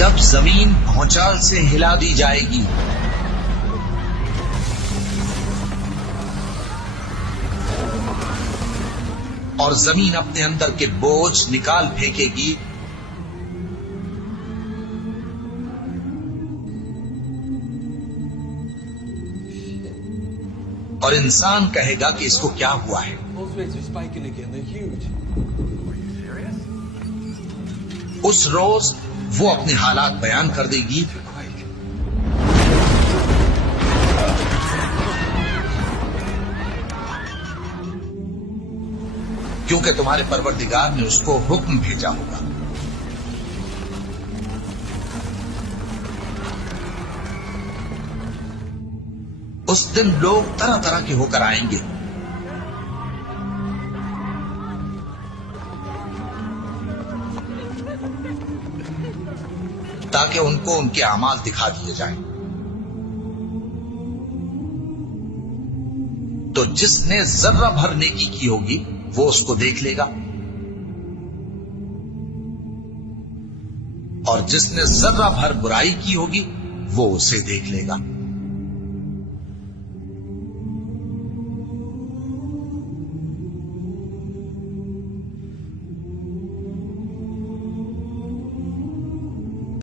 جب زمین بھونچال سے ہلا دی جائے گی اور زمین اپنے اندر کے بوجھ نکال پھینکے گی اور انسان کہے گا کہ اس کو کیا ہوا ہے. اس روز وہ اپنے حالات بیان کر دے گی کیونکہ تمہارے پروردگار نے اس کو حکم بھیجا ہوگا. اس دن لوگ طرح طرح کے ہو کر آئیں گے. تاکہ ان کو ان کے اعمال دکھا دیے جائیں. تو جس نے ذرہ بھر نیکی کی ہوگی وہ اس کو دیکھ لے گا اور جس نے ذرہ بھر برائی کی ہوگی وہ اسے دیکھ لے گا.